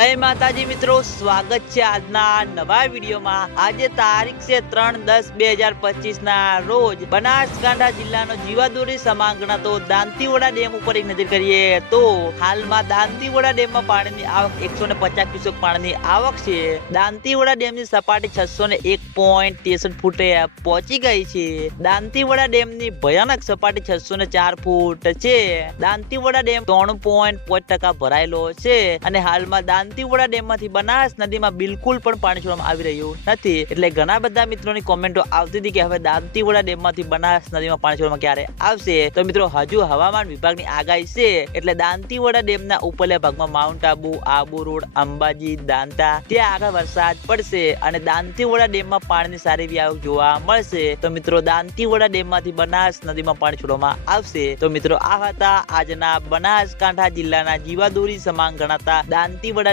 જય માતાજી મિત્રો, સ્વાગત છે આજના નવા વિડીયોમાં. આજે તારીખ છે ત્રણ દસ બે હજાર પચીસ ના રોજ બનાસકાંઠા જિલ્લાનો જીવાદોરી સમાંગણા તો દાંતીવડા ડેમ ઉપર એક નજર કરીએ તો હાલમાં દાંતીવડા ડેમમાં પાણીની આવક એકસો ને પચાસ ક્યુસેક પાણીની આવક છે. દાંતીવડા ડેમની સપાટી છસો ને એક પોઈન્ટ ત્રેસઠ ફૂટે પહોંચી ગઈ છે. દાંતીવડા ડેમની ભયાનક સપાટી છસો ને ચાર ફૂટ છે. દાંતીવડા ડેમ ત્રણ પોઈન્ટ પાંચ ટકા ભરાયેલો છે અને હાલમાં દાંતીવડા ડેમમાંથી બનાસ નદીમાં બિલકુલ પણ પાણી છોડવામાં આવી રહ્યું નથી. એટલે ઘણા બધા મિત્રોની કોમેન્ટો આવતી હતી કે હવે દાંતીવડા ડેમમાંથી બનાસ નદીમાં પાણી છોડવામાં ક્યારે આવશે? તો મિત્રો, હજુ હવામાન વિભાગની આગાહી છે. એટલે દાંતીવડા ડેમના ઉપરલા ભાગમાં માઉન્ટ આબુ આબુ રોડ, અંબાજી, દાંતા, ત્યાં આગળ વરસાદ પડશે અને દાંતીવડા ડેમમાં પાણીની સારી એવી આવક જોવા મળશે. તો મિત્રો દાંતીવડા ડેમમાંથી બનાસ નદીમાં પાણી છોડવામાં આવશે. તો મિત્રો, આ હતા આજના બનાસકાંઠા જિલ્લાના જીવાદોરી સમાન ગણાતા દાંતીવડા